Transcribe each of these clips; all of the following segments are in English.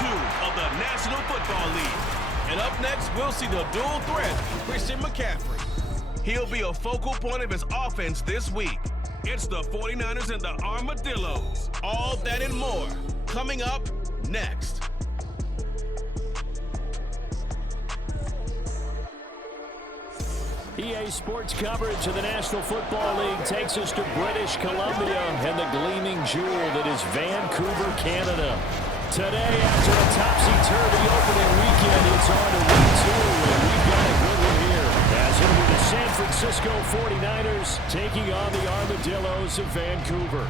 2 of the National Football League. And up next, we'll see the dual threat, Christian McCaffrey. He'll be a focal point of his offense this week. It's the 49ers and the Armadillos. All that and more coming up next. EA Sports coverage of the National Football League takes us to British Columbia and the gleaming jewel that is Vancouver, Canada. Today, after a topsy-turvy opening weekend, it's on to week 2, and we've got a good one here. As it'll be the San Francisco 49ers taking on the Armadillos of Vancouver.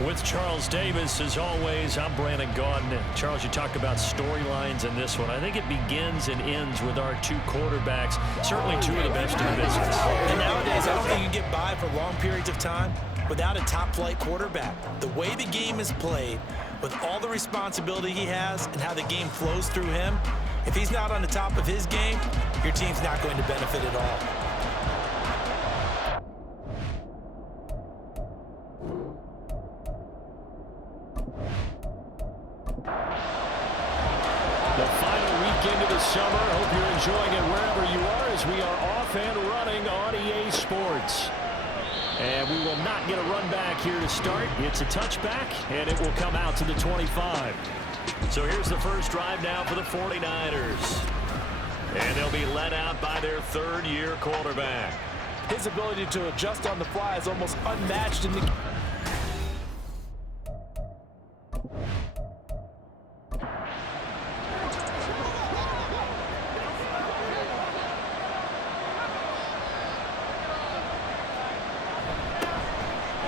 With Charles Davis, as always, I'm Brandon Gaudin. Charles, you talk about storylines in this one. I think it begins and ends with our two quarterbacks, certainly two of the best in the business. And nowadays, I don't think you can get by for long periods of time without a top-flight quarterback. The way the game is played, with all the responsibility he has and how the game flows through him, if he's not on the top of his game, your team's not going to benefit at all. The final weekend of the summer. Hope you're enjoying it wherever you are as we are off and running on EA Sports. And we will not get a run back here to start. It's a touchback, and it will come out to the 25. So here's the first drive now for the 49ers. And they'll be led out by their third-year quarterback. His ability to adjust on the fly is almost unmatched in the game.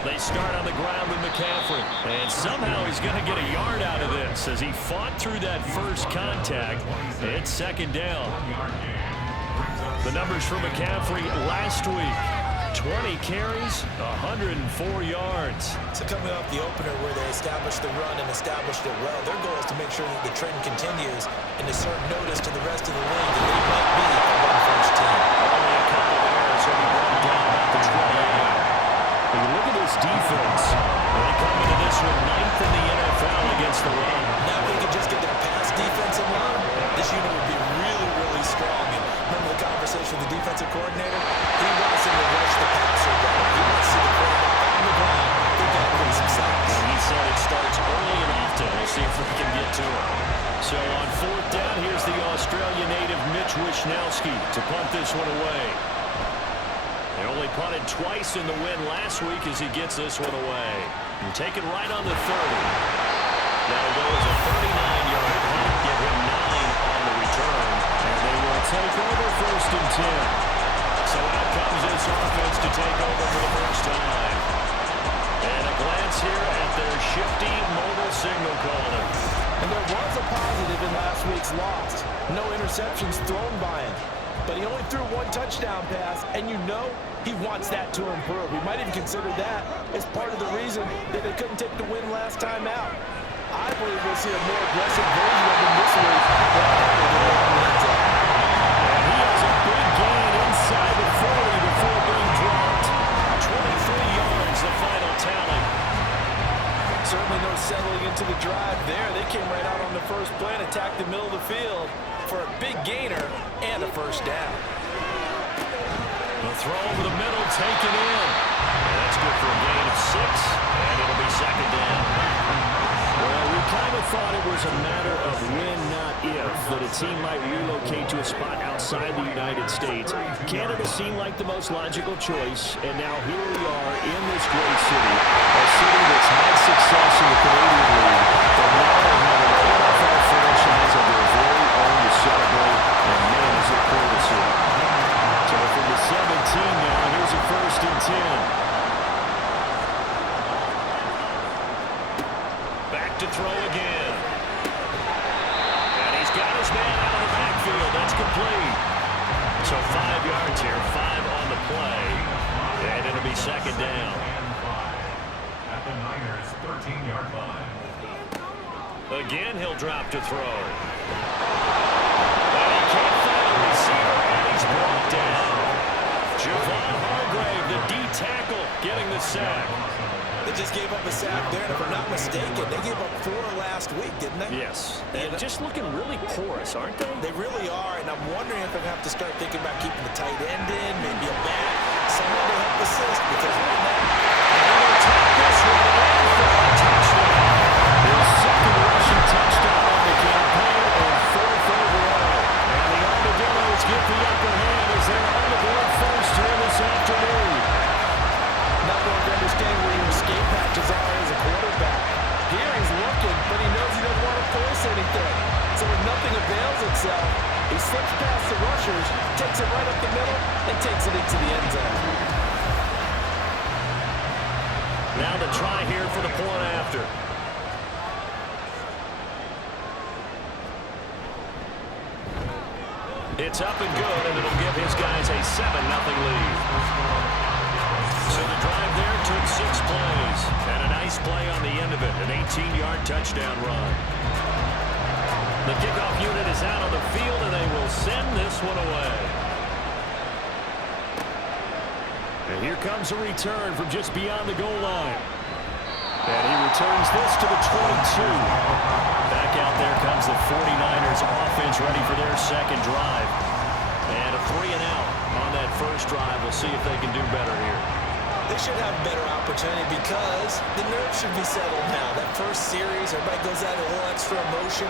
They start on the ground with McCaffrey. And somehow he's going to get a yard out of this as he fought through that first contact. It's second down. The numbers for McCaffrey last week. 20 carries, 104 yards. So coming off the opener where they established the run and established it well, their goal is to make sure that the trend continues and to serve notice to the rest of the league that they might be a run-first team. Only a couple errors will be brought down about the 28. When you look at this defense, they come into this one 9th in the NFL against the run. Now if they could just get their pass defense in line, this unit would be really, really strong. And remember the conversation with the defensive coordinator? He wants them to rush the passer better. He wants to see the quarterback on the ground. They've got to bring some sacks. And he said it starts early and often. We'll see if we can get to it. So on fourth down, here's the Australia native Mitch Wishnowsky to punt this one away. They only punted twice in the win last week as he gets this one away. And take it right on the 30. That'll go as a 39-yard punt. Give him 9 on the return. And they will take over first and 10. So out comes this offense to take over for the first time. And a glance here at their shifty mobile signal caller. And there was a positive in last week's loss. No interceptions thrown by him. But he only threw one touchdown pass, and you know he wants that to improve. We might even consider that as part of the reason that they couldn't take the win last time out. I believe we'll see a more aggressive version of him this week. And he has a big gain inside the 40 before being dropped. 23 yards, the final tally. Certainly no settling into the drive there. They came right out on the first play and attacked the middle of the field for a big gainer and a first down. The throw over the middle, taken in. And that's good for a gain of 6, and it'll be second down. Well, we kind of thought it was a matter of when, not if, that a team might relocate to a spot outside the United States. Canada seemed like the most logical choice, and now here we are in this great city, a city that's had success in the Canadian League, but now they have an NFL franchise of their very own to celebrate, and man, is it cool to see. So from the 17 now, here's a first and 10. Back to throw again. And he's got his man out of the backfield. That's complete. So 5 yards here, 5 on the play. And it'll be second down. At the Niners' 13-yard line. Again, he'll drop to throw. And he can't find a receiver, and he's brought down. Javon Hargrave, the D tackle, getting the sack. The just gave up a sack there, and if I'm not mistaken, they gave up 4 last week, didn't they? Yes. And just looking really porous, aren't they? They really are, and I'm wondering if I'm going to have to start thinking about keeping the tight end in, maybe a back, someone to help assist, because right now, they'll take this one in for a touchdown. His second rushing touchdown on the campaign and 4th overall. And the Armadillos get the upper hand as they're on the board first here this afternoon. Not going to understand where your escape patches are as a quarterback. Here he's looking, but he knows he doesn't want to force anything. So when nothing avails itself, he slips past the rushers, takes it right up the middle, and takes it into the end zone. Now the try here for the point after. It's up and good, and it'll give his guys a 7-0 lead. So the drive there took 6 plays, and a nice play on the end of it, an 18-yard touchdown run. The kickoff unit is out on the field, and they will send this one away. And here comes a return from just beyond the goal line. And he returns this to the 22. Back out there comes the 49ers offense ready for their second drive. And a 3-and-out on that first drive. We'll see if they can do better here. They should have a better opportunity because the nerves should be settled now. That first series, everybody goes out a little extra emotion.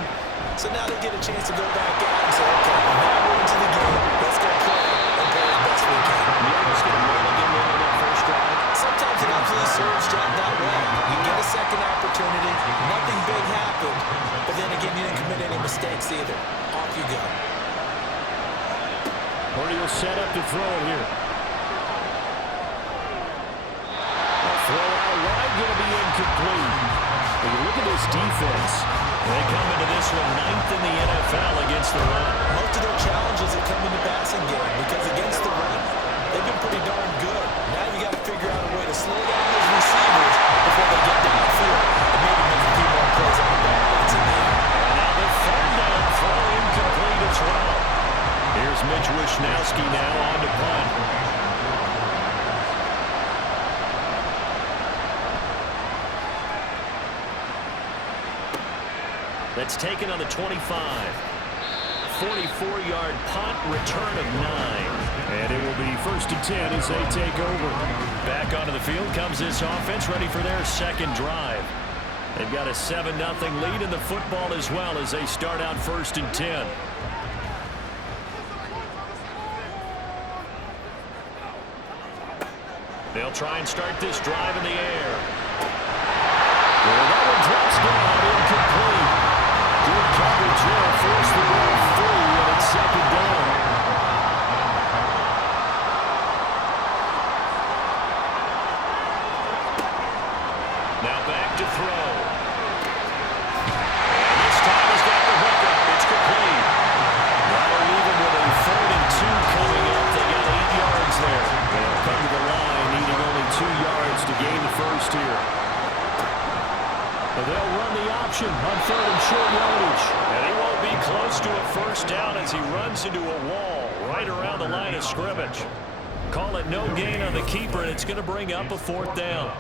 So now they get a chance to go back out and say, okay, now we're into the game. Let's go play and play the best we can. You're just going to really get rid of that first drive. Sometimes it absolutely serves John that way. You get a second opportunity, nothing big happened, but then again, you didn't commit any mistakes either. Off you go. Purdy will set up to throw it here. A throw out wide, going to be incomplete. When you look at this defense, they come into this one 9th in the NFL against the run. Most of their challenges have come in the passing game because against the run, they've been pretty darn good. Now you got to figure out a way to slow down those receivers before they get downfield and maybe make a few more plays on the ball once in the air. And now the 3rd down throw incomplete as well. Here's Mitch Wishnowski now on to punt. That's taken on the 25. 44-yard punt, return of 9. And it will be 1st and 10 as they take over. Back onto the field comes this offense, ready for their second drive. They've got a 7-0 lead in the football as well as they start out 1st and 10. They'll try and start this drive in the air. That one drops down, incomplete. Good coverage here, forced the ball through, and it's 2nd down. Now back to throw. And this time he's got the hook up. It's complete. That'll leave him with a 3rd and 2 coming up. They got 8 yards there. They'll come to the line, needing only 2 yards to gain the first here. They'll run the option on 3rd and short yardage. And he won't be close to a first down as he runs into a wall right around the line of scrimmage. Call it no gain on the keeper, and it's going to bring up a 4th down.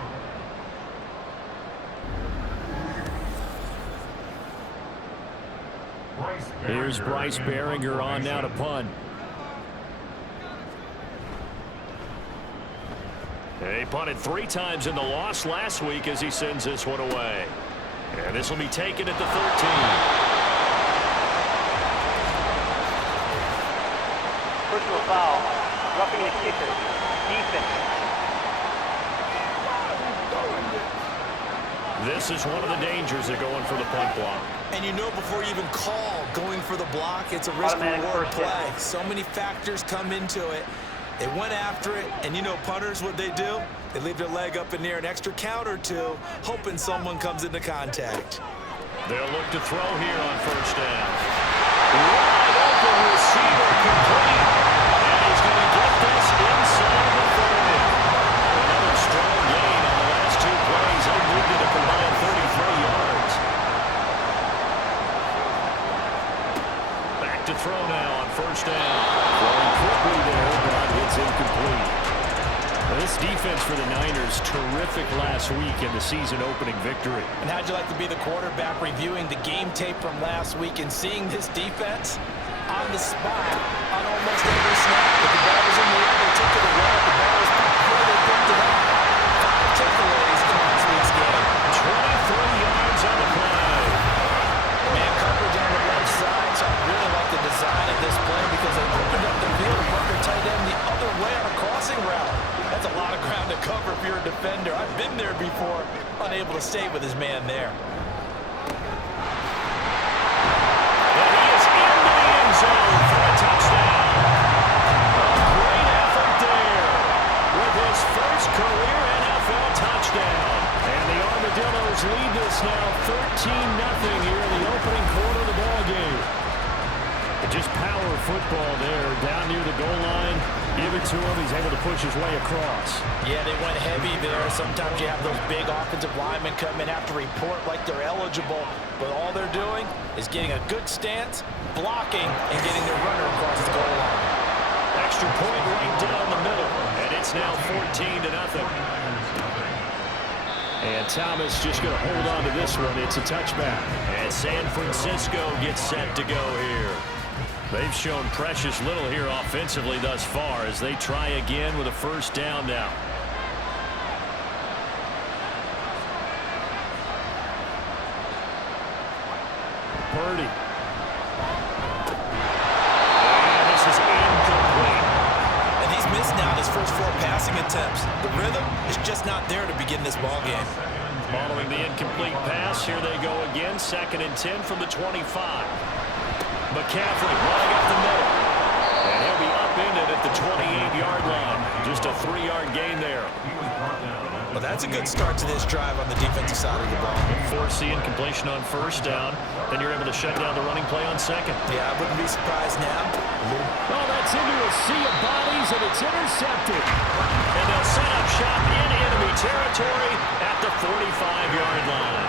Here's Bryce Behringer on now to punt. He punted 3 times in the loss last week as he sends this one away. And this will be taken at the 13. Personal foul. Roughing the kicker. Defense. This is one of the dangers of going for the punt block. And you know before you even call going for the block, it's a risk-reward play. So many factors come into it. They went after it, and you know punters, what they do? They leave their leg up in the air an extra count or two, hoping someone comes into contact. They'll look to throw here on 1st down. Wide open receiver complete. And he's going to get this inside the 30. Another strong gain on the last 2 plays. They moved it a combined 33 yards. Back to throw now on 1st down. Throwing quickly there, but it's incomplete. Well, this defense for the Niners, terrific last week in the season-opening victory. And how'd you like to be the quarterback reviewing the game tape from last week and seeing this defense on the spot on almost every snap? If the ball was in the air, they took it away. If the ball was picked away, they picked it up. 5 takeaways in last week's game. 23 yards on the play. Man coverage on the left side, so I really like the design of this play because they opened up the field and worked their tight end the other way on a crossing route. That's a lot of ground to cover if you're a defender. I've been there before, unable to stay with his man there. And he is into the end zone for a touchdown. A great effort there with his first career NFL touchdown. And the Armadillos lead this now 13-0 here in the opening quarter of the ball game. Just power football there, down near the goal line. Give it to him. He's able to push his way across. Yeah, they went heavy there. Sometimes you have those big offensive linemen come in after report like they're eligible, but all they're doing is getting a good stance, blocking, and getting their runner across the goal line. Extra point right down the middle, and it's now 14-0. And Thomas just going to hold on to this one. It's a touchback. And San Francisco gets set to go here. They've shown precious little here offensively thus far as they try again with a first down now. Purdy. And this is incomplete. And he's missed now his first 4 passing attempts. The rhythm is just not there to begin this ball game. Following the incomplete pass, here they go again. 2nd and 10 from the 25. McCaffrey running up the middle. And he'll be upended at the 28-yard line. Just a 3-yard gain there. Well, that's a good start to this drive on the defensive side of the ball. Force the incompletion on first down. Then you're able to shut down the running play on second. Yeah, I wouldn't be surprised now. Oh, that's into a sea of bodies, and it's intercepted. And they'll set up shop in enemy territory at the 45-yard line.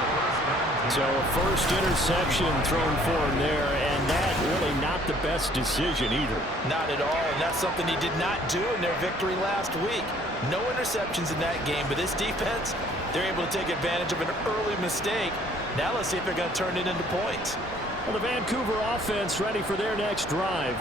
So a first interception thrown for him there, and that really not the best decision either. Not at all, and that's something he did not do in their victory last week. No interceptions in that game, but this defense, they're able to take advantage of an early mistake. Now let's see if they're going to turn it into points. Well, the Vancouver offense ready for their next drive.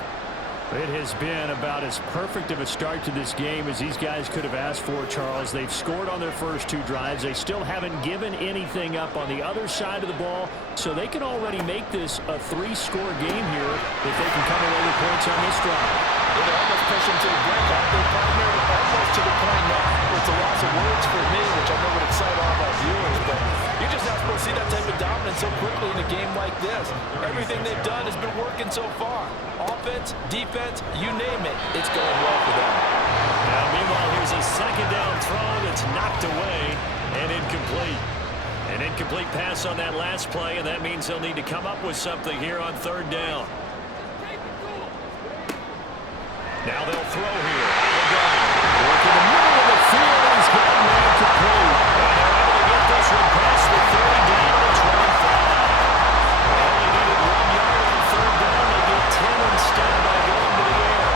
It has been about as perfect of a start to this game as these guys could have asked for, Charles. They've scored on their first 2 drives. They still haven't given anything up on the other side of the ball, so they can already make this a 3-score game here if they can come away with points on this drive. They're almost pushing to the brink. They're partnered almost to the point now. It's a loss of words for me, which I know would excite all of our viewers, but you're just not supposed to see that type of dominance so quickly in a game like this. Everything they've done has been working so far. Offense, defense, you name it, it's going well for them. Now, meanwhile, here's a 2nd down throw that's knocked away and incomplete. An incomplete pass on that last play, and that means they'll need to come up with something here on 3rd down. Now they'll throw here. Work in the middle of the field, and he's got a man complete. And they're able to get this one past the 30 down to 25. They only needed 1 yard on 3rd down. They get 10 instead by going to the air.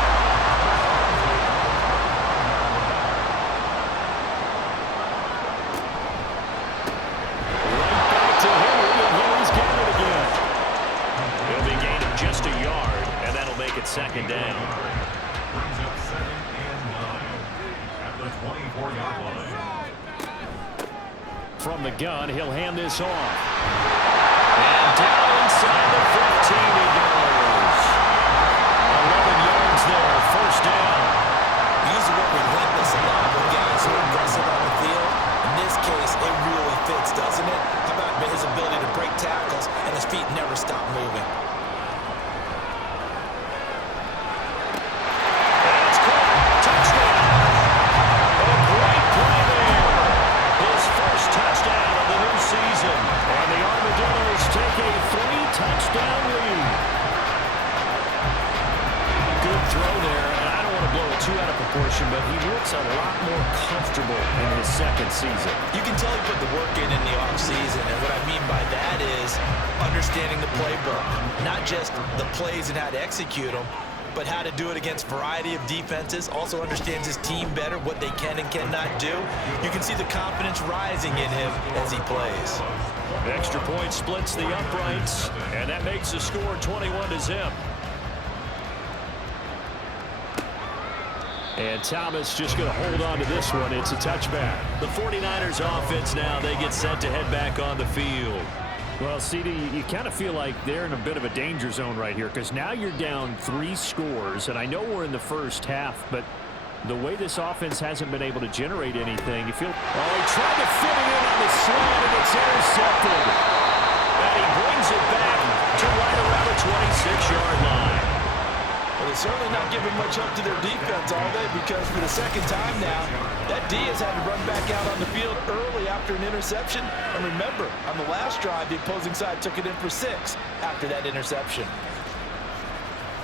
Right back to Henry, and Henry's got it again. It'll be a gain of just a yard, and that'll make it 2nd down. Brings up 2nd and 9 at the 24-yard line. From the gun, he'll hand this off. And down inside the 15 he goes. 11 yards there, 1st down. We use the word relentless a lot with guys who are aggressive on the field. In this case, it really fits, doesn't it? How about his ability to break tackles and his feet never stop moving? Touchdown lead. Good throw there, and I don't want to blow it too out of proportion, but he looks a lot more comfortable in his 2nd season. You can tell he put the work in the offseason, and what I mean by that is understanding the playbook, not just the plays and how to execute them, but how to do it against a variety of defenses. Also understands his team better, what they can and cannot do. You can see the confidence rising in him as he plays. The extra point splits the uprights, and that makes the score 21-0. And Thomas just going to hold on to this one. It's a touchback. The 49ers offense now, they get set to head back on the field. Well, CD, you kind of feel like they're in a bit of a danger zone right here because now you're down 3 scores, and I know we're in the first half, but the way this offense hasn't been able to generate anything, you feel... Oh, he tried to fit it in on the slant, and it's intercepted. And he brings it back to right around the 26-yard line. Well, they're certainly not giving much up to their defense, are they? Because for the second time now, that D has had to run back out on the field early after an interception. And remember, on the last drive, the opposing side took it in for 6 after that interception.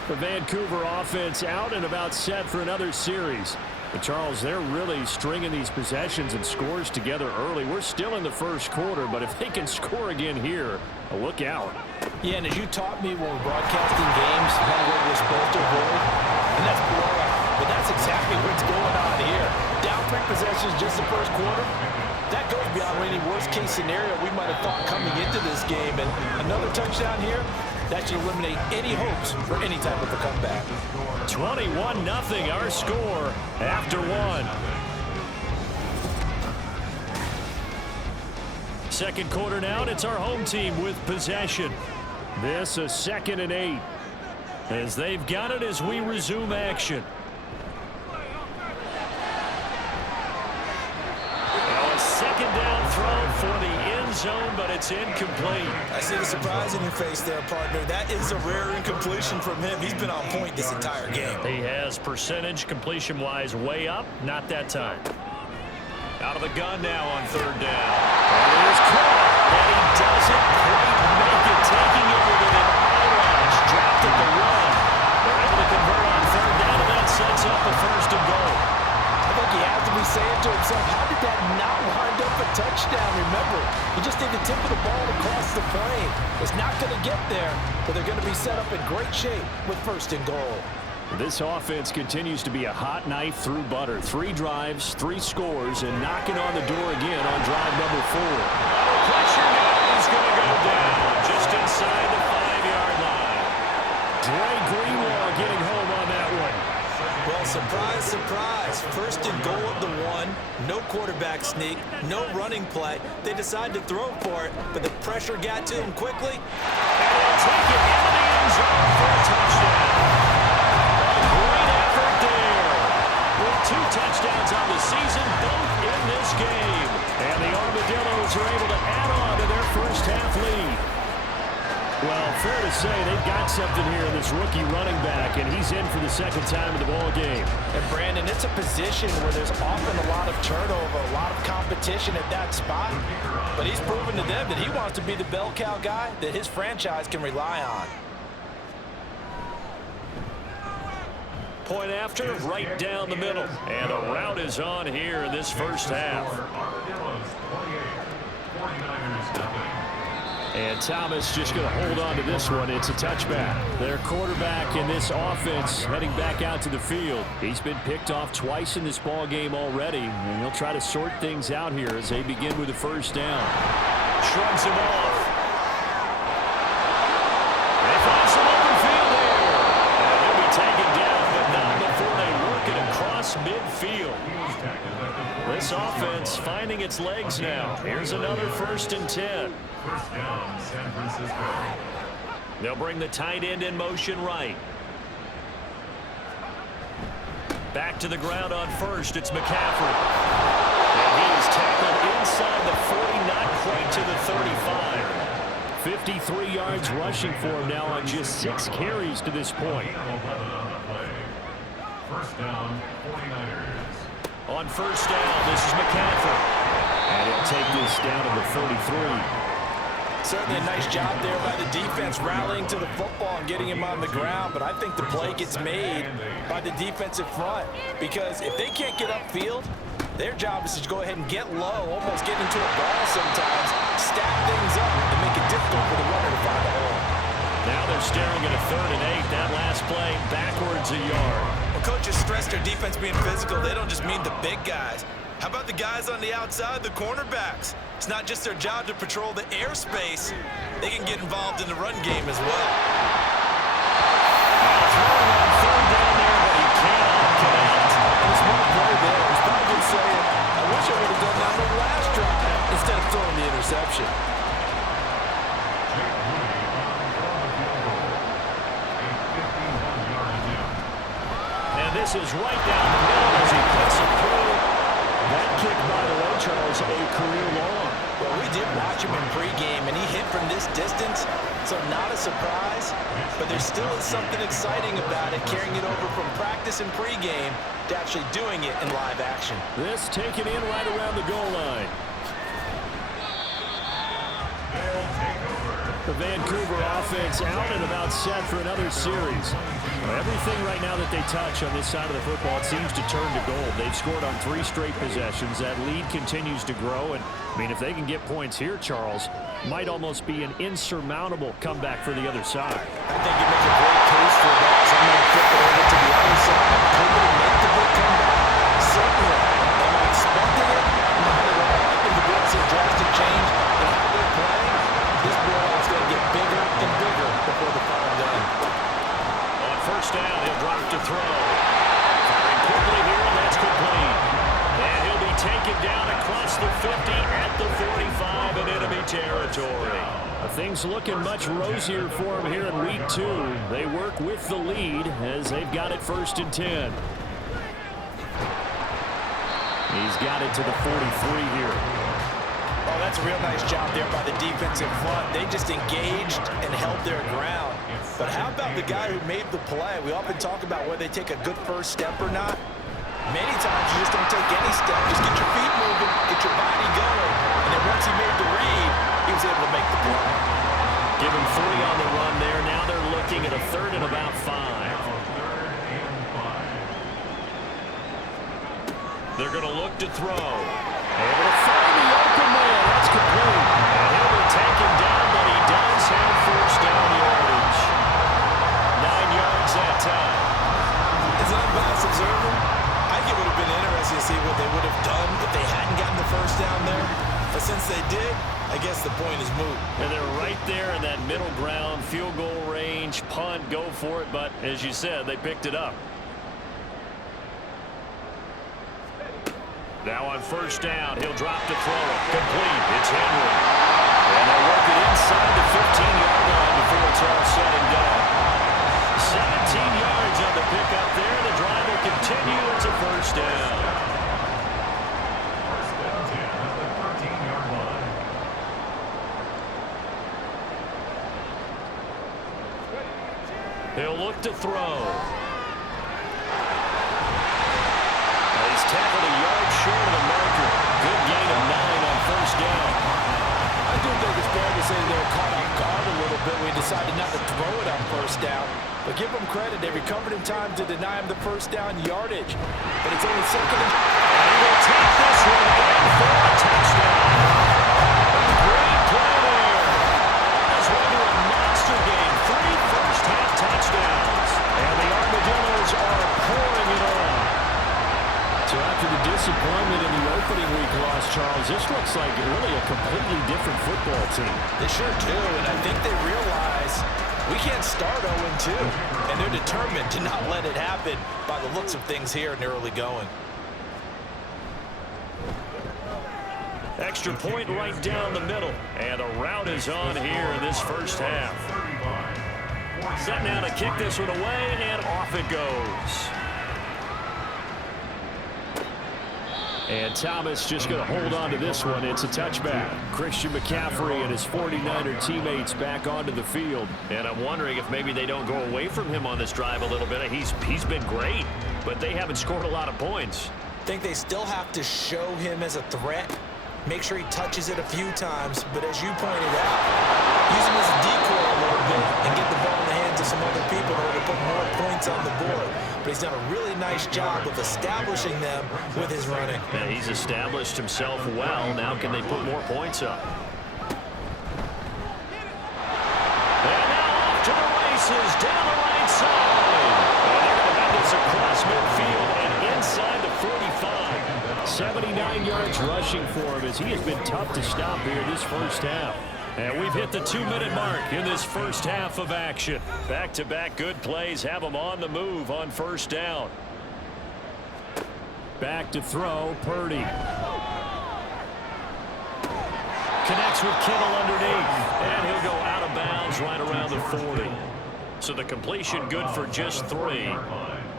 The Vancouver offense out and about set for another series. But Charles, they're really stringing these possessions and scores together early. We're still in the first quarter, but if they can score again here, look out. Yeah, and as you taught me when we're broadcasting games, what we're supposed to avoid, and that's blowout. But that's exactly what's going on here. Down 3 possessions just the first quarter. That goes beyond any worst-case scenario we might have thought coming into this game. And another touchdown here, that should eliminate any hopes for any type of a comeback. 21-0 our score after 1. Second quarter now, and it's our home team with possession. This a 2nd and 8. As they've got it as we resume action. Now a second down throw for the end zone, but it's incomplete. I see the surprise in your face there, partner. That is a rare incompletion from him. He's been on point this entire game. He has percentage completion-wise way up, not that time. Out of the gun now on 3rd down. And it is caught, and he doesn't quite make it, taking it with an eye-lash, dropped at the 1. They're able to convert on 3rd down, and that sets up a 1st and goal. I think he has to be saying to himself, how did that not wind up a touchdown? Remember, you just need the tip of the ball across the plane. It's not going to get there, but they're going to be set up in great shape with 1st and goal. This offense continues to be a hot knife through butter. 3 drives, 3 scores, and knocking on the door again on drive number 4. Pressure now is going to go down just inside the 5-yard line. Dre Greenlaw getting home on that one. Well, surprise, surprise. 1st and goal at the 1. No quarterback sneak, no running play. They decided to throw for it, but the pressure got to him quickly. And they'll take it into the end zone for a touchdown. Great effort there. With 2 touchdowns on the season, both in this game. And the Armadillos are able to add on to their first half lead. Well, fair to say they've got something here in this rookie running back, and he's in for the 2nd time in the ball game. And Brandon, it's a position where there's often a lot of turnover, a lot of competition at that spot. But he's proven to them that he wants to be the bell cow guy that his franchise can rely on. Point after, right down the middle. And a route is on here in this first half. And Thomas just going to hold on to this one. It's a touchback. Their quarterback in this offense heading back out to the field. He's been picked off twice in this ball game already, and he'll try to sort things out here as they begin with the 1st down. Shrugs him off. They find some open field there. And they'll be taken down, but not before they work it across midfield. This offense finding its legs now. Here's another 1st and 10. 1st down, San Francisco. They'll bring the tight end in motion right. Back to the ground on 1st. It's McCaffrey. And he is tackled inside the 40, not quite to the 35. 53 yards rushing for him now on just 6 carries to this point. 11 on the play. 1st down, 49ers. On 1st down, this is McCaffrey. And he'll take this down to the 33. Certainly a nice job there by the defense rallying to the football and getting him on the ground, but I think the play gets made by the defensive front because if they can't get upfield, their job is to go ahead and get low, almost get into a ball sometimes, stack things up, and make it difficult for the runner to find a hole. Now they're staring at a 3rd and 8. That last play backwards gains a yard. Well, coaches stress their defense being physical. They don't just mean the big guys. How about the guys on the outside, the cornerbacks? It's not just their job to patrol the airspace. They can get involved in the run game as well. Throwing on third down there, but he cannot connect. And a smart play there. He's probably saying, I wish I would have done that on the last drive instead of throwing the interception. And this is right down the middle as he puts it through. That kick, by the way, Charles, a career long. Well, we did watch him in pregame, and he hit from this distance, so not a surprise. But there still is something exciting about it, carrying it over from practice and pregame to actually doing it in live action. This taken in right around the goal line. The Vancouver offense out and about set for another series. Everything right now that they touch on this side of the football seems to turn to gold. They've scored on 3 straight possessions. That lead continues to grow. And, I mean, if they can get points here, Charles, might almost be an insurmountable comeback for the other side. I think you make a great case for that. So I'm going to flip it over to the other side. Could they make the big comeback? Certainly. Am I expecting it? No. I think the Bills have drastic change in how they're playing. This blowout's going to get bigger and bigger before the final done. On first down, he'll drop to throw. Firing quickly here, and that's complete. And he'll be taken down across the 50 at the 45 in enemy territory. Things looking much rosier for him here in week 2. They work with the lead as they've got it 1st and 10. He's got it to the 43 here. Oh, that's a real nice job there by the defensive front. They just engaged and held their ground. But how about the guy who made the play? We often talk about whether they take a good first step or not. Many times you just don't take any step. Just get your feet moving, get your body going. And then once he made the read, he was able to make the play. Give him 3 on the run there. Now they're looking at a 3rd and about 5. They're going to look to throw. Able to find the open man. That's complete. And he'll be taken down, but he does have first down yardage. 9 yards that time. As an unbiased observer, I think it would have been interesting to see what they would have done if they hadn't gotten the first down there. But since they did, I guess the point is moot. And they're right there in that middle ground, field goal range, punt, go for it. But as you said, they picked it up. Now on first down, he'll drop to throw it. Complete. It's Henry. And they'll work it inside the 15-yard line before it's all said and done. 17 yards on the pickup there. The drive will continue. It's a first down. First and 10 at the 13-yard line. He'll look to throw. He's tackled a yard short of the marker. Good gain of 9 on first down. I do think it's fair to say they were caught off guard a little bit. We decided not to throw it on first down. But give them credit. They recovered in time to deny him the first down yardage. But it's only 2nd and... And he will take this one in for a touchdown. Great play there. As well to a monster game. 3 first-half touchdowns. And the Armadillos are pouring it on. So after the disappointment in the opening week loss, Charles, this looks like really a completely different football team. They sure do, and I think they realize we can't start 0-2, and they're determined to not let it happen by the looks of things here in the early going. Extra point right down the middle. And a rout is on here in this first half. Set now to kick this one away, and off it goes. And Thomas just going to hold on to this one. It's a touchback. Christian McCaffrey and his 49er teammates back onto the field. And I'm wondering if maybe they don't go away from him on this drive a little bit. He's been great, but they haven't scored a lot of points. I think they still have to show him as a threat. Make sure he touches it a few times. But as you pointed out, use him as a decoy a little bit and get the ball in the hands of some other people in order to put more points on the board. But he's done a really nice job of establishing them with his running. Yeah, he's established himself well. Now can they put more points up? And now off to the races down the right side. And they're going to It's across midfield and inside the 45. 79 yards rushing for him as he has been tough to stop here this first half. And we've hit the 2-minute mark in this first half of action. Back-to-back good plays have them on the move on first down. Back to throw, Purdy. Connects with Kittle underneath. And he'll go out of bounds right around the 40. So the completion good for just 3.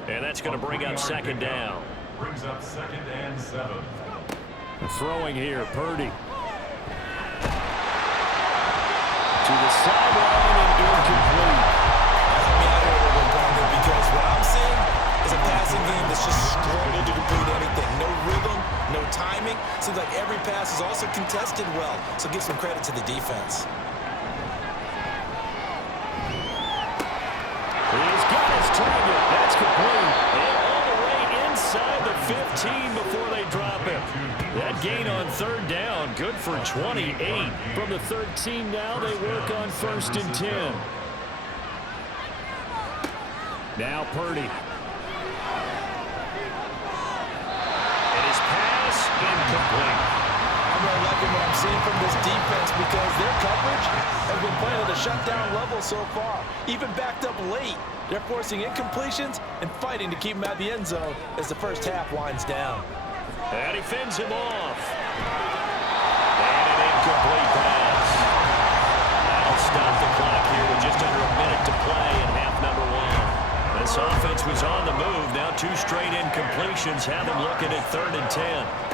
And that's going to bring up second down. Brings up 2nd and 7. Throwing here, Purdy. To the sideline and incomplete. Help me out here a little bit, Brandon, because what I'm seeing is a passing game that's just struggled to complete anything. No rhythm, no timing. Seems like every pass is also contested well, so give some credit to the defense. He's got his target. That's complete. And all the way inside the 15 before they drop him. That gain on third down, good for 28. From the 13 now, they work on 1st and 10. Now Purdy. And his pass incomplete. I'm really liking what I'm seeing from this defense because their coverage has been playing at a shutdown level so far. Even backed up late, they're forcing incompletions and fighting to keep him out of the end zone as the first half winds down. And he fends him off. And an incomplete pass. That'll stop the clock here with just under a minute to play in half number 1. This offense was on the move. Now 2 straight incompletions have them looking at 3rd and 10.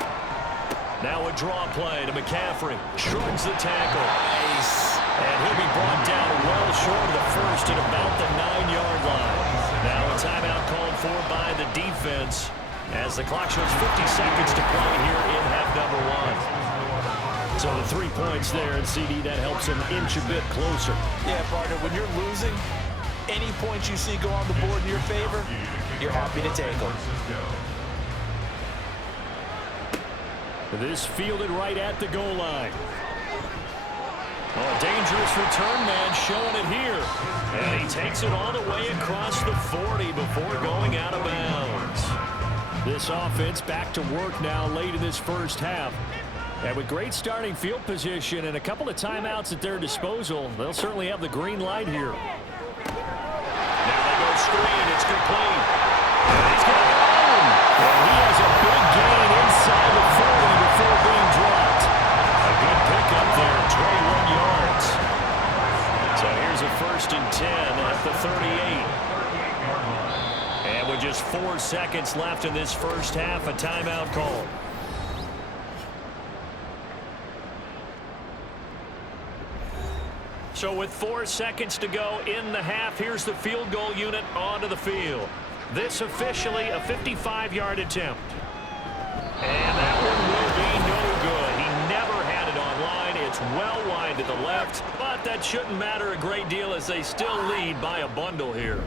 Now a draw play to McCaffrey. Shrugs the tackle. Nice. And he'll be brought down well short of the first at about the 9-yard line. Now a timeout called for by the defense as the clock shows 50 seconds to play here in half number 1. So the 3 points there, and CD, that helps them inch a bit closer. Yeah, partner, when you're losing, any points you see go on the board in your favor, you're happy to take them. This fielded right at the goal line. Oh, a dangerous return man showing it here. And he takes it all the way across the 40 before going out of bounds. This offense back to work now late in this first half. And with great starting field position and a couple of timeouts at their disposal, they'll certainly have the green light here. Now they go screen. It's complete. And he's got it home. And he has a big gain inside the 40 before being dropped. A good pickup there, 21 yards. So here's a 1st and 10 at the 38. And with just 4 seconds left in this first half, a timeout call. So with 4 seconds to go in the half, here's the field goal unit onto the field. This officially a 55-yard attempt. And that one will be no good. He never had it on line. It's well wide to the left, but that shouldn't matter a great deal as they still lead by a bundle here.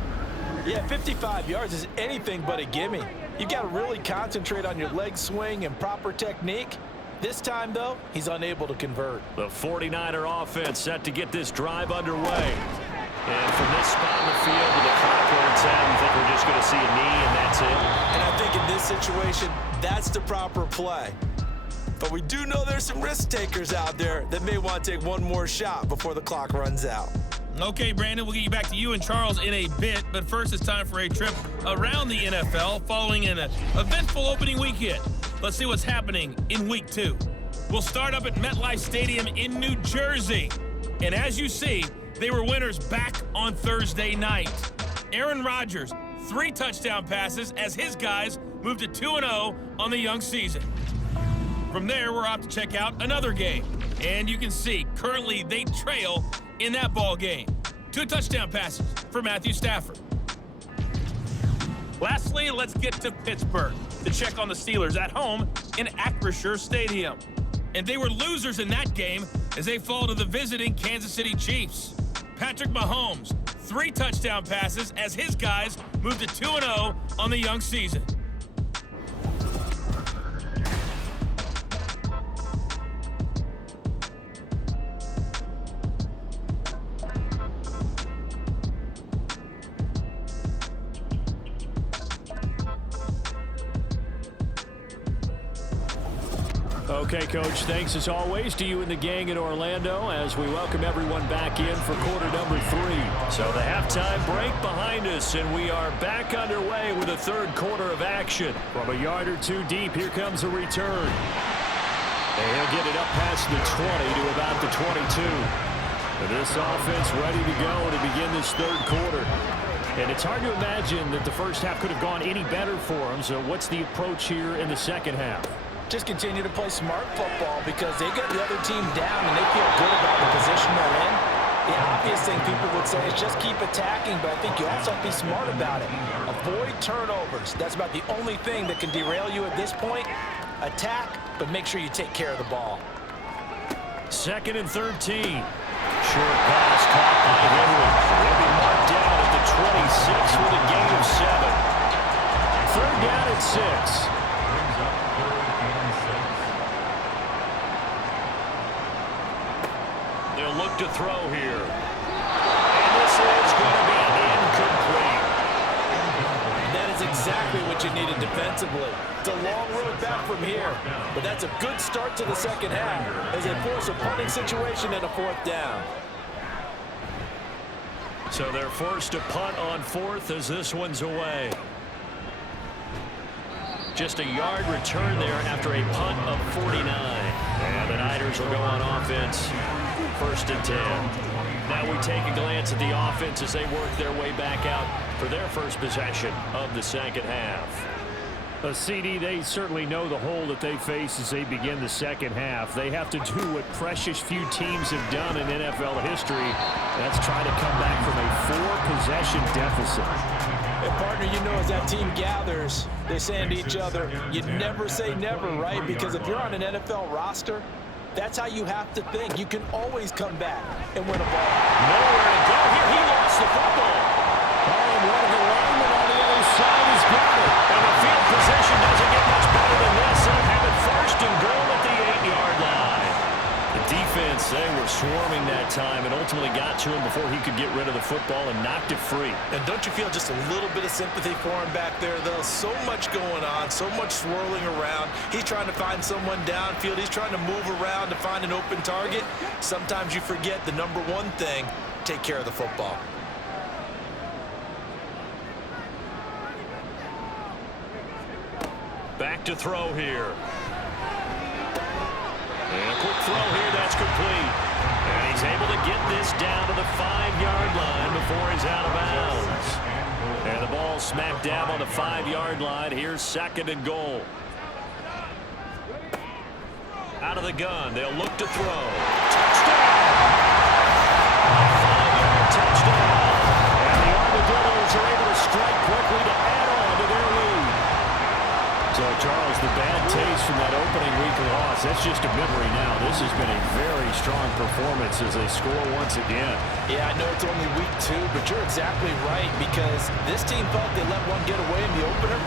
Yeah, 55 yards is anything but a gimme. You've got to really concentrate on your leg swing and proper technique. This time, though, he's unable to convert. The 49er offense set to get this drive underway. And from this spot in the field with the clock where it's at, I think we're just going to see a knee, and that's it. And I think in this situation, that's the proper play. But we do know there's some risk takers out there that may want to take one more shot before the clock runs out. Okay, Brandon, we'll get you back to you and Charles in a bit, but first it's time for a trip around the NFL following an eventful opening weekend. Let's see what's happening in Week 2. We'll start up at MetLife Stadium in New Jersey. And as you see, they were winners back on Thursday night. Aaron Rodgers, 3 touchdown passes as his guys moved to 2-0 on the young season. From there, we're off to check out another game. And you can see, currently they trail in that ball game. 2 touchdown passes for Matthew Stafford. Lastly, let's get to Pittsburgh to check on the Steelers at home in Acrisure Stadium. And they were losers in that game as they fall to the visiting Kansas City Chiefs. Patrick Mahomes, 3 touchdown passes as his guys moved to 2-0 on the young season. Okay, Coach, thanks as always to you and the gang in Orlando as we welcome everyone back in for quarter number 3. So the halftime break behind us, and we are back underway with the third quarter of action. From a yard or two deep, here comes a return. And he'll get it up past the 20 to about the 22. And this offense ready to go to begin this third quarter. And it's hard to imagine that the first half could have gone any better for them. So what's the approach here in the second half? Just continue to play smart football because they get the other team down and they feel good about the position they're in. The obvious thing people would say is just keep attacking, but I think you also have to be smart about it. Avoid turnovers. That's about the only thing that can derail you at this point. Attack, but make sure you take care of the ball. 2nd and 13. Short pass caught by Henry. They'll be marked down at the 26 with a gain of 7. 3rd down at 6. They'll look to throw here. And this is going to be incomplete. That is exactly what you needed defensively. It's a long road back from here, but that's a good start to the second half as they force a punting situation and a 4th down. So they're forced to punt on 4th as this one's away. Just a yard return there after a punt of 49. And the Niners will go on offense. 1st and 10. Now we take a glance at the offense as they work their way back out for their first possession of the second half. A CD, they certainly know the hole that they face as they begin the second half. They have to do what precious few teams have done in NFL history. That's trying to come back from a 4-possession deficit. And partner, you know, as that team gathers, they're saying to each other, you never say never, right? Because if you're on an NFL roster, that's how you have to think. You can always come back and win a ball. Nowhere to go here. He lost the football. Oh, and one of the linemen on the other side has got it. And the field position doesn't get much better than this. And have it 1st and goal at the 8-yard line. The defense, they were swarming that time and ultimately got to him before he could get rid of the football and knocked it free. And don't you feel just a little bit of sympathy for him back there, though? So much going on, so much swirling around. He's trying to find someone downfield. He's trying to move around to find an open target. Sometimes you forget the number one thing, take care of the football. Back to throw here. And a quick throw here, that's complete. And he's able to get this down to the 5-yard line before he's out of bounds. And the ball smack dab on the 5-yard line. Here's 2nd and goal. Out of the gun, they'll look to throw. Touchdown! A 5-yard touchdown. And the Armadillos are able to strike quickly to add on to their lead. So, Charles, the bad taste from that opening week loss, that's just a memory now. This has been a very strong performance as they score once again. Yeah, I know it's only week 2, but you're exactly right because this team thought they let one get away in the opener.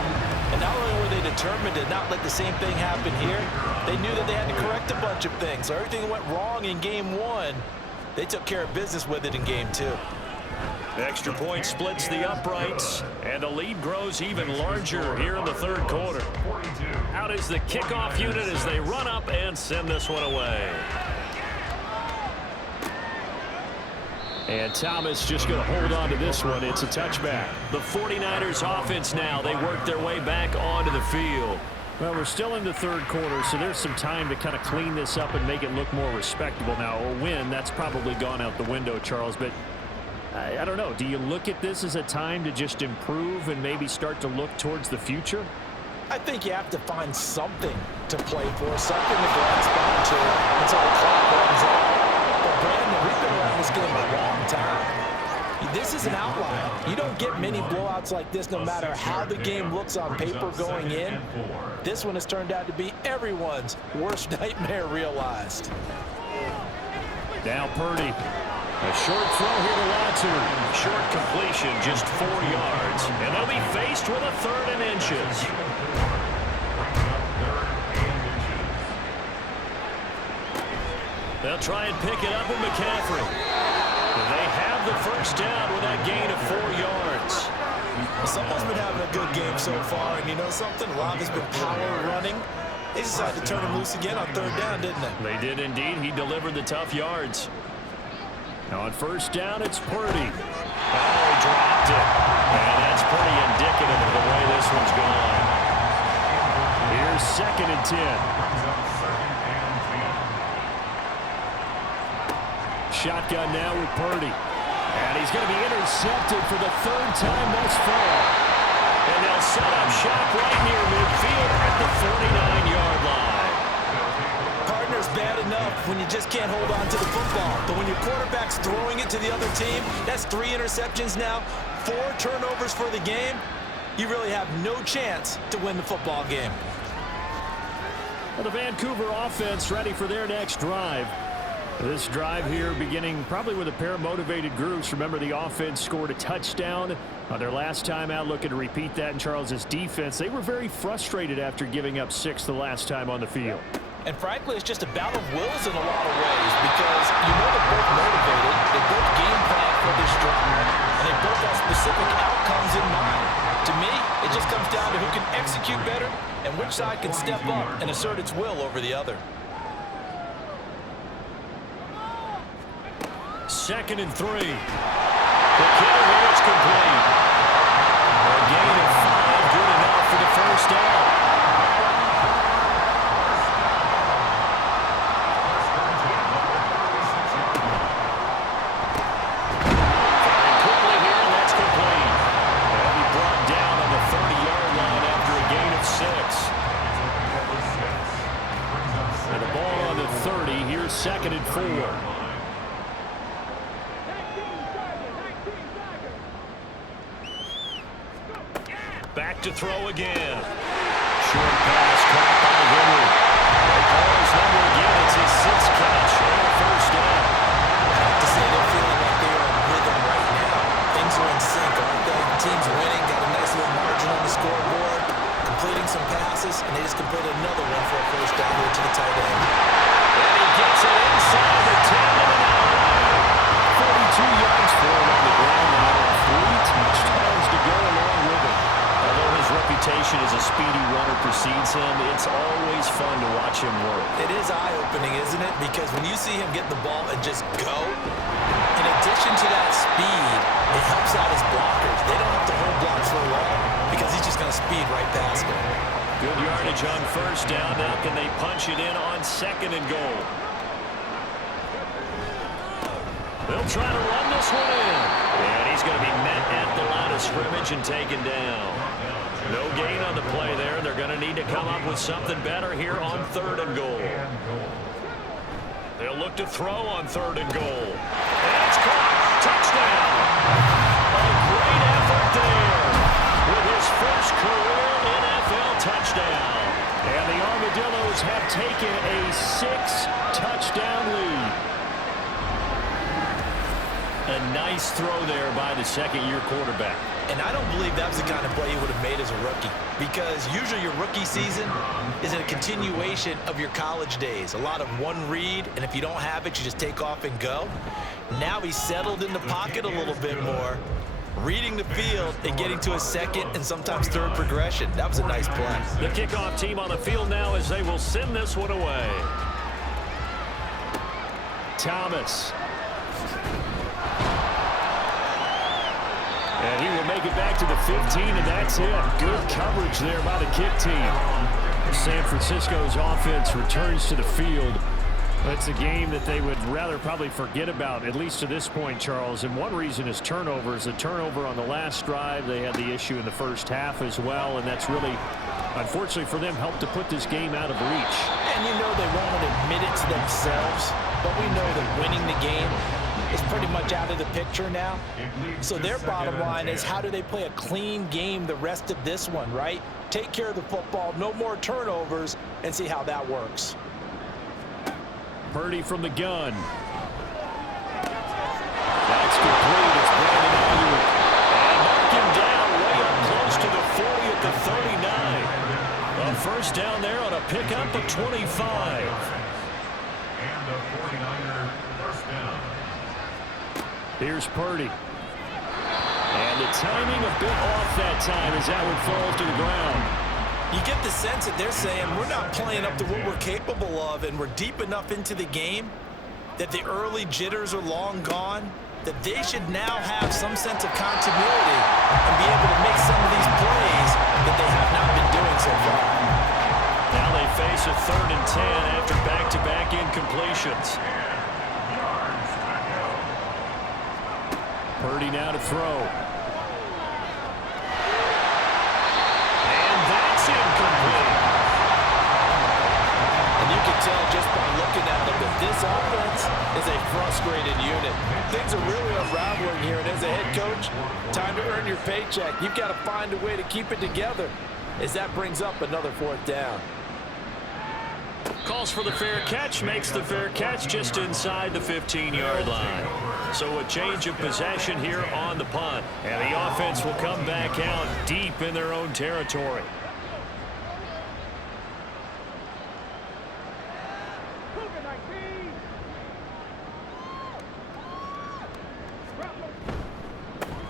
And not only were they determined to not let the same thing happen here, they knew that they had to correct a bunch of things. So everything that went wrong in game 1, they took care of business with it in game 2. The extra point splits the uprights, and the lead grows even larger here in the third quarter. Out is the kickoff unit as they run up and send this one away. And Thomas just going to hold on to this one. It's a touchback. The 49ers offense now, they work their way back onto the field. Well, we're still in the third quarter, so there's some time to kind of clean this up and make it look more respectable now. A win, that's probably gone out the window, Charles, but I don't know. Do you look at this as a time to just improve and maybe start to look towards the future? I think you have to find something to play for, something to grasp onto until the clock runs out. But Brandon, we've been around this game a long time. This is an outlier. You don't get many blowouts like this no matter how the game looks on paper going in. This one has turned out to be everyone's worst nightmare realized. Now Purdy. A short throw here to Watson. Short completion, just 4 yards. And they'll be faced with a 3rd and inches. They'll try and pick it up with McCaffrey. They have the first down with that gain of 4 yards. Someone's been having a good game so far, and you know something? A lot has been power running. They decided to turn him loose again on third down, didn't they? They did indeed. He delivered the tough yards. Now on first down, it's Purdy. Oh, he dropped it. And that's pretty indicative of the way this one's gone. Here's 2nd and 10. Shotgun now with Purdy. And he's going to be intercepted for the 3rd time thus far. And they'll set up shop right near midfield at the 49-yard line. Partner's bad enough when you just can't hold on to the football. But when your quarterback's throwing it to the other team, that's 3 interceptions now, 4 turnovers for the game. You really have no chance to win the football game. Well, the Vancouver offense ready for their next drive. This drive here beginning probably with a pair of motivated groups. Remember, the offense scored a touchdown on their last time out, looking to repeat that in Charles's defense. They were very frustrated after giving up 6 the last time on the field. And frankly, it's just a battle of wills in a lot of ways because you know they're both motivated, they both game plan for this drive, and they both have specific outcomes in mind. To me, it just comes down to who can execute better and which side can step up and assert its will over the other. 2nd and 3. The kicker here is complete. A gain of 5, good enough for the first down. Firing quickly here, and that's complete. They'll be brought down on the 30-yard line after a gain of 6. And the ball on the 30. Here's 2nd and 4. Back to throw again. Short pass caught by Henry. They call his number again. It's his 6th catch and a first down. I have to say they're feeling like they are in rhythm right now. Things are in sync, aren't they? The team's winning, got a nice little margin on the scoreboard, completing some passes, and they just completed another one for a first down here to the tight end. And he gets it inside the 10 and out. 42 yards for him on the ground now. 3 touchdowns to go along with it. Although his reputation as a speedy runner precedes him, it's always fun to watch him work. It is eye-opening, isn't it? Because when you see him get the ball and just go, in addition to that speed, it helps out his blockers. They don't have to hold blocks for long because he's just going to speed right past them. Good yardage on first down. Now can they punch it in on 2nd and goal? They'll try to run this one in. And he's going to be met at the line of scrimmage and taken down. No gain on the play there. They're going to need to come up with something better here on 3rd and goal. They'll look to throw on 3rd and goal. And it's caught. Touchdown. A great effort there with his first career NFL touchdown. And the Armadillos have taken a 6-touchdown lead. A nice throw there by the 2nd-year quarterback. And I don't believe that was the kind of play he would have made as a rookie, because usually your rookie season is a continuation of your college days. A lot of one read, and if you don't have it, you just take off and go. Now he's settled in the pocket a little bit more, reading the field and getting to a 2nd and sometimes 3rd progression. That was a nice play. The kickoff team on the field now as they will send this one away. Thomas. And he will make it back to the 15, and that's it. Good coverage there by the kick team. San Francisco's offense returns to the field. It's a game that they would rather probably forget about, at least to this point, Charles. And one reason is turnovers. A turnover on the last drive. They had the issue in the first half as well, and that's really, unfortunately for them, helped to put this game out of reach. And you know they won't admit it to themselves, but we know that winning the game is pretty much out of the picture now. So their bottom line is, how do they play a clean game the rest of this one, right? Take care of the football, no more turnovers, and see how that works. Purdy from the gun. That's complete. It's Brandon Ayuk. And knock him down way up close to the 40 at the 39. A first down there on a pickup of 25. And the 49er first down. Here's Purdy. And the timing a bit off that time as that one falls to the ground. You get the sense that they're saying we're not playing up to what we're capable of, and we're deep enough into the game that the early jitters are long gone, that they should now have some sense of continuity and be able to make some of these plays that they have not been doing so far. Now they face a 3rd and 10 after back-to-back incompletions. Purdy now to throw. And that's incomplete. And you can tell just by looking at them that this offense is a frustrated unit. Things are really unraveling here, and as a head coach, time to earn your paycheck. You've got to find a way to keep it together as that brings up another 4th down. Calls for the fair catch, makes the fair catch just inside the 15-yard line. So a change of possession here on the punt. And the offense will come back out deep in their own territory.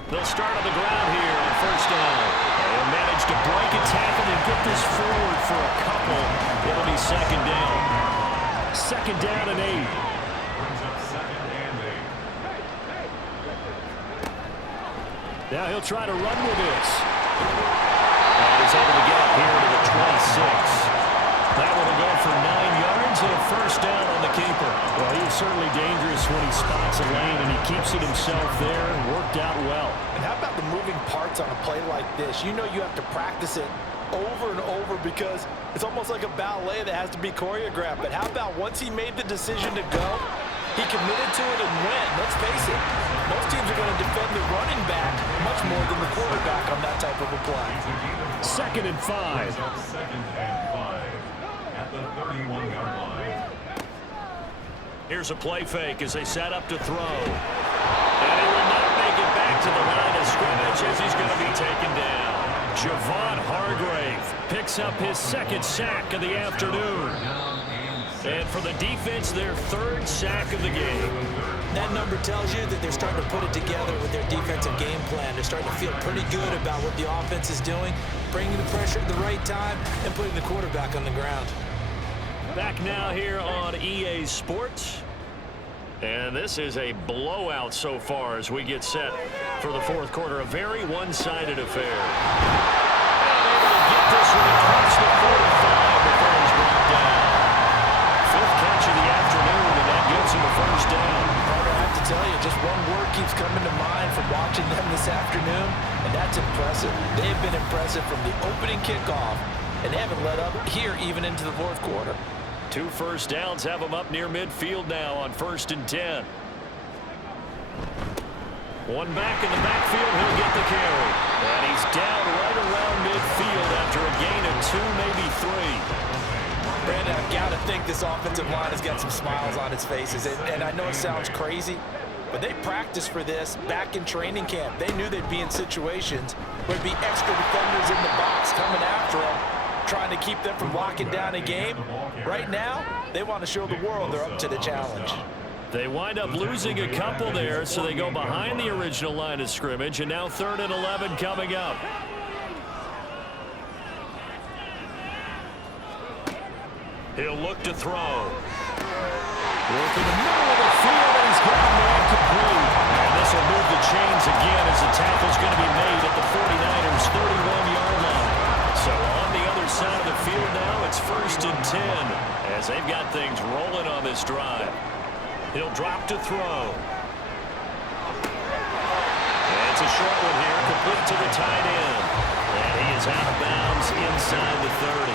They'll start on the ground here on 1st down. They'll manage to break a tackle and get this forward for a couple. It'll be 2nd down. 2nd down and 8. Brings up 2nd and 8. Now he'll try to run with this. And he's able to get up here to the 26. That one will go for 9 yards and a 1st down on the keeper. Well, he is certainly dangerous when he spots a lane, and he keeps it himself there and worked out well. And how about the moving parts on a play like this? You know you have to practice it over and over because it's almost like a ballet that has to be choreographed. But how about once he made the decision to go, he committed to it and went. Let's face it, most teams are going to defend the running back much more than the quarterback on that type of a play. 2nd and 5. 2nd and 5 at the 31-yard line. Here's a play fake as they set up to throw. And he will not make it back to the line of scrimmage as he's going to be taken down. Javon Hargrave picks up his 2nd sack of the afternoon. And for the defense, their 3rd sack of the game. That number tells you that they're starting to put it together with their defensive game plan. They're starting to feel pretty good about what the offense is doing, bringing the pressure at the right time, and putting the quarterback on the ground. Back now here on EA Sports. And this is a blowout so far as we get set for the 4th quarter. A very one-sided affair. And able to get this one across the 45 before he's brought down. 5th catch of the afternoon, and that gives him a 1st down. Carter, I have to tell you, just one word keeps coming to mind from watching them this afternoon, and that's impressive. They've been impressive from the opening kickoff, and they haven't let up here even into the 4th quarter. 2 first downs have him up near midfield now on 1st and 10. One back in the backfield, he'll get the carry. And he's down right around midfield after a gain of 2, maybe 3. Brandon, I've got to think this offensive line has got some smiles on its faces. And I know it sounds crazy, but they practiced for this back in training camp. They knew they'd be in situations where there'd be extra defenders in the box coming after them, trying to keep them from locking down a game. Right now, they want to show the world they're up to the challenge. They wind up losing a couple there, so they go behind the original line of scrimmage, and now 3rd and 11 coming up. He'll look to throw. Work in the middle of the field, and he's got him complete. And this will move the chains again as the tackle's going to be made at the 49ers' 31-yard line. So on the other side of the field now, it's 1st and 10 as they've got things rolling on this drive. He'll drop to throw. And it's a short one here, complete to the tight end. And he is out of bounds inside the 30.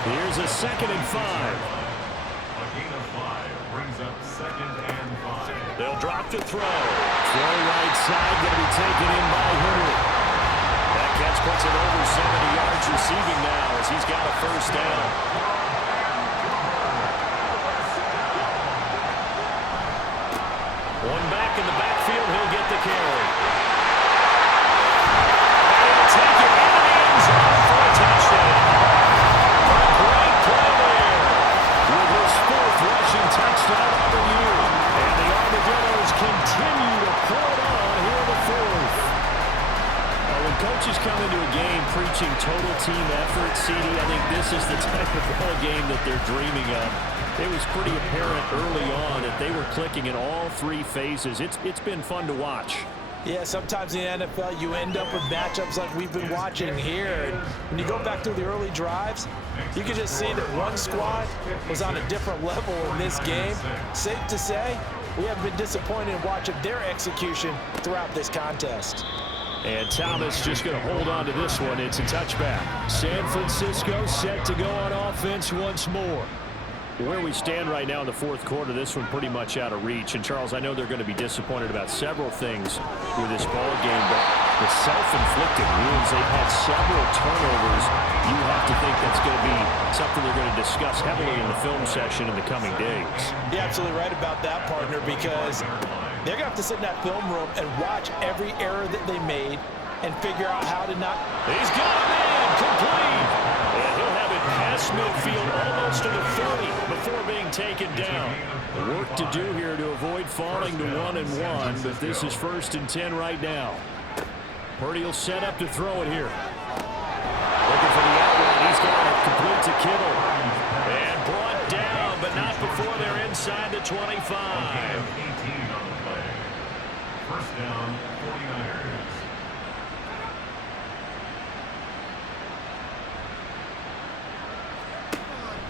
Here's a 2nd and 5. A gain of 5 brings up 2nd and 5. They'll drop to throw. Throw right side, going to be taken in by Henry. That catch puts him over 70 yards receiving now as he's got a 1st down. One back in the backfield, he'll get the carry. And he'll take it into the end zone for a touchdown. A great play there with his 4th rushing touchdown of the year. And the Armadillos continue to pour it on here in the 4th. When coaches come into a game preaching total team effort, CD, I think this is the type of ball game that they're dreaming of. It was pretty apparent early on that they were clicking in all three phases. It's been fun to watch. Yeah, sometimes in the NFL you end up with matchups like we've been watching here. And when you go back to the early drives, you can just see that one squad was on a different level in this game. Safe to say, we haven't been disappointed in watching their execution throughout this contest. And Thomas just going to hold on to this one. It's a touchback. San Francisco set to go on offense once more. Where we stand right now in the fourth quarter, this one pretty much out of reach. And, Charles, I know they're going to be disappointed about several things with this ball game, but the self-inflicted wounds, they've had several turnovers. You have to think that's going to be something they're going to discuss heavily in the film session in the coming days. You're absolutely right about that, partner, because they're going to have to sit in that film room and watch every error that they made and figure out how to not. He's got a man complete. And he'll have it past midfield almost to the 30 before being taken down. Work to do here to avoid falling to 1-1, but this is 1st and 10 right now. Purdy will set up to throw it here. Looking for the outlet. He's got it complete to Kittle. And brought down, but not before they're inside the 25. 18 on the play. First down, 49ers.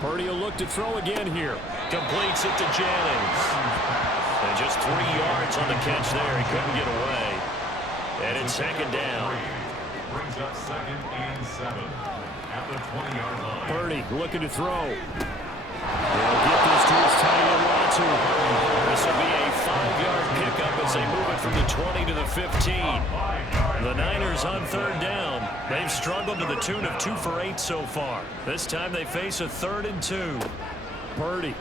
Purdy will look to throw again here. Completes it to Jennings. And just 3 yards on the catch there. He couldn't get away. And it's second down. Brings up 2nd and 7 at the 20-yard line. Purdy looking to throw. They'll get this to his tight end, Watson. This will be a 5-yard pickup as they move it from the 20 to the 15. The Niners on 3rd down. They've struggled to the tune of 2 for 8 so far. This time they face a 3rd and 2. Purdy.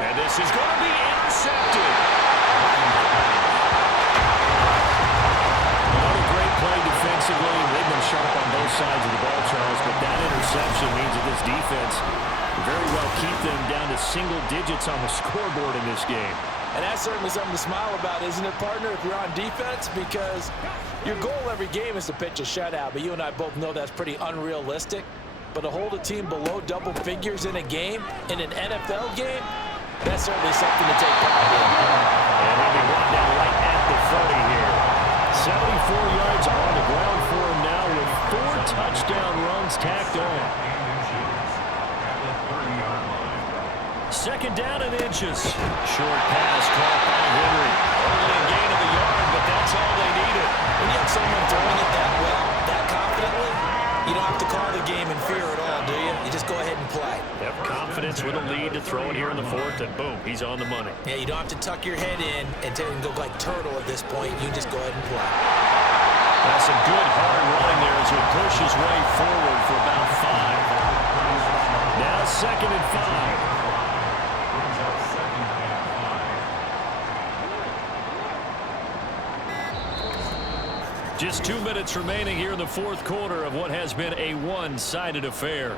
And this is going to be intercepted. Another great play defensively. They've been sharp on both sides of the ball, Charles, but that interception means that this defense very well keep them down to single digits on the scoreboard in this game. And that's certainly something to smile about, isn't it, partner, if you're on defense? Because your goal every game is to pitch a shutout, but you and I both know that's pretty unrealistic. But to hold a team below double figures in a game, in an NFL game, that's certainly something to take pride in. And he'll be run down right at the 30 here. 74 yards on the ground for him now with 4 touchdown runs tacked on. Second down and inches. Short pass caught by Henry. Only a gain of a yard, but that's all they needed. When you have someone throwing it that well, that confidently, you don't have to call the game in fear at all, do you? You just go ahead and play. Yep, confidence with a lead to throw it here in the 4th, and boom, he's on the money. Yeah, you don't have to tuck your head in and go like turtle at this point. You just go ahead and play. That's some good hard running there as he pushes his way forward for about 5. Now 2nd and 5. Just 2 minutes remaining here in the 4th quarter of what has been a one-sided affair.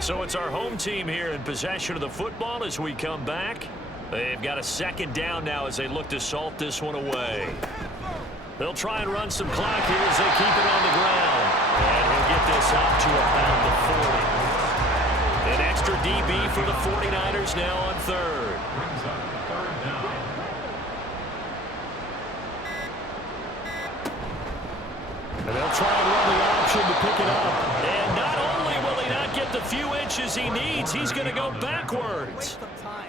So it's our home team here in possession of the football as we come back. They've got a 2nd down now as they look to salt this one away. They'll try and run some clock here as they keep it on the ground. And he'll get this out to about the 40. An extra DB for the 49ers now on 3rd. Brings up 3rd down. And they'll try and run the option to pick it up. And not only will he not get the few inches he needs, he's going to go backwards.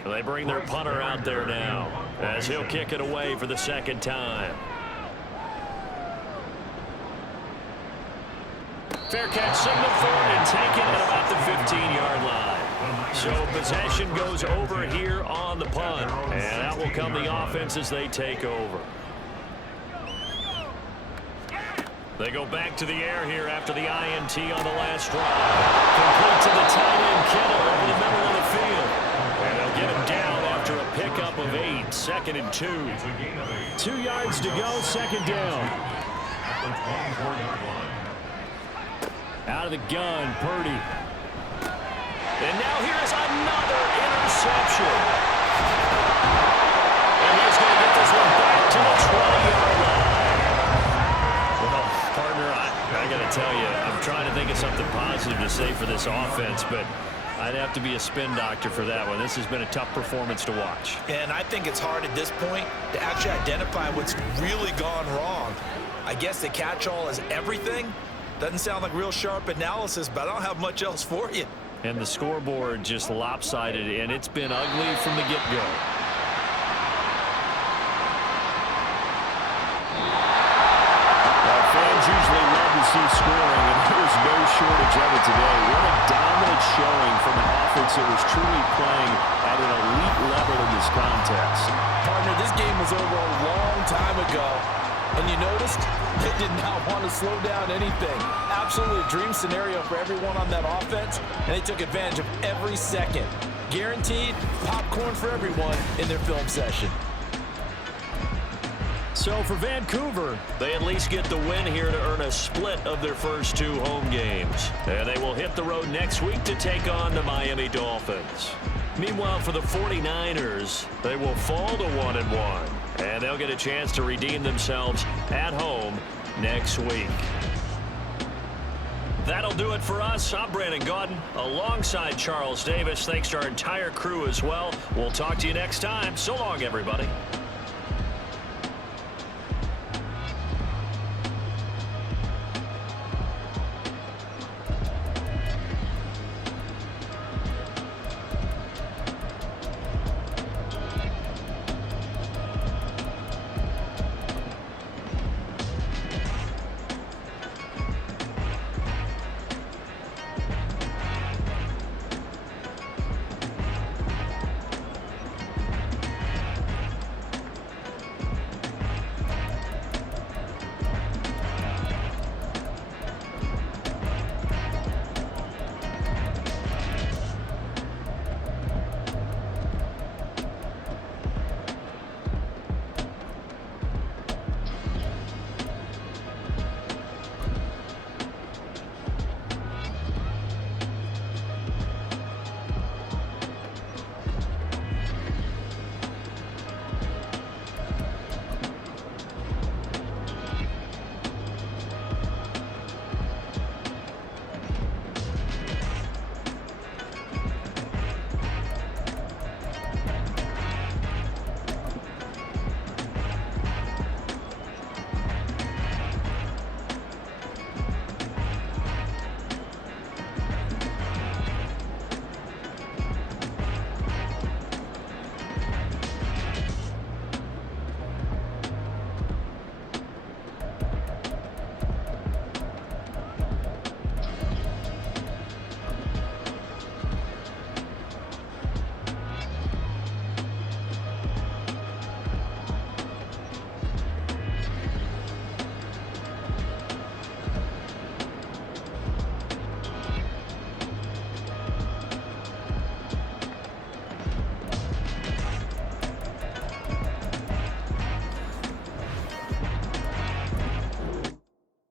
They bring their punter out there now as he'll kick it away for the 2nd time. Fair catch signal for it and taken at about the 15-yard line. So possession goes over here on the punt. And out will come the offense as they take over. They go back to the air here after the INT on the last drive. Complete to the tight end, Kittle, over the middle of the field. And they'll get him down after a pickup of 8. 2nd and 2. 2 yards to go, 2nd down. At the 24-yard line. Out of the gun, Purdy. And now here's another interception. And he's going to get this one back to the 20-yard line. Well, tell you, I'm trying to think of something positive to say for this offense, but I'd have to be a spin doctor for that one. This has been a tough performance to watch. And I think it's hard at this point to actually identify what's really gone wrong. I guess the catch-all is everything. Doesn't sound like real sharp analysis, but I don't have much else for you. And the scoreboard just lopsided, and it's been ugly from the get-go. Fans usually love to see scoring, and there's no shortage of it today. What a dominant showing from an offense that was truly playing at an elite level in this contest. Partner, this game was over a long time ago, and you noticed they did not want to slow down anything. Absolutely a dream scenario for everyone on that offense, and they took advantage of every second. Guaranteed popcorn for everyone in their film session. So for Vancouver, they at least get the win here to earn a split of their first 2 home games. And they will hit the road next week to take on the Miami Dolphins. Meanwhile, for the 49ers, they will fall to 1-1. And they'll get a chance to redeem themselves at home next week. That'll do it for us. I'm Brandon Gaudin alongside Charles Davis. Thanks to our entire crew as well. We'll talk to you next time. So long, everybody.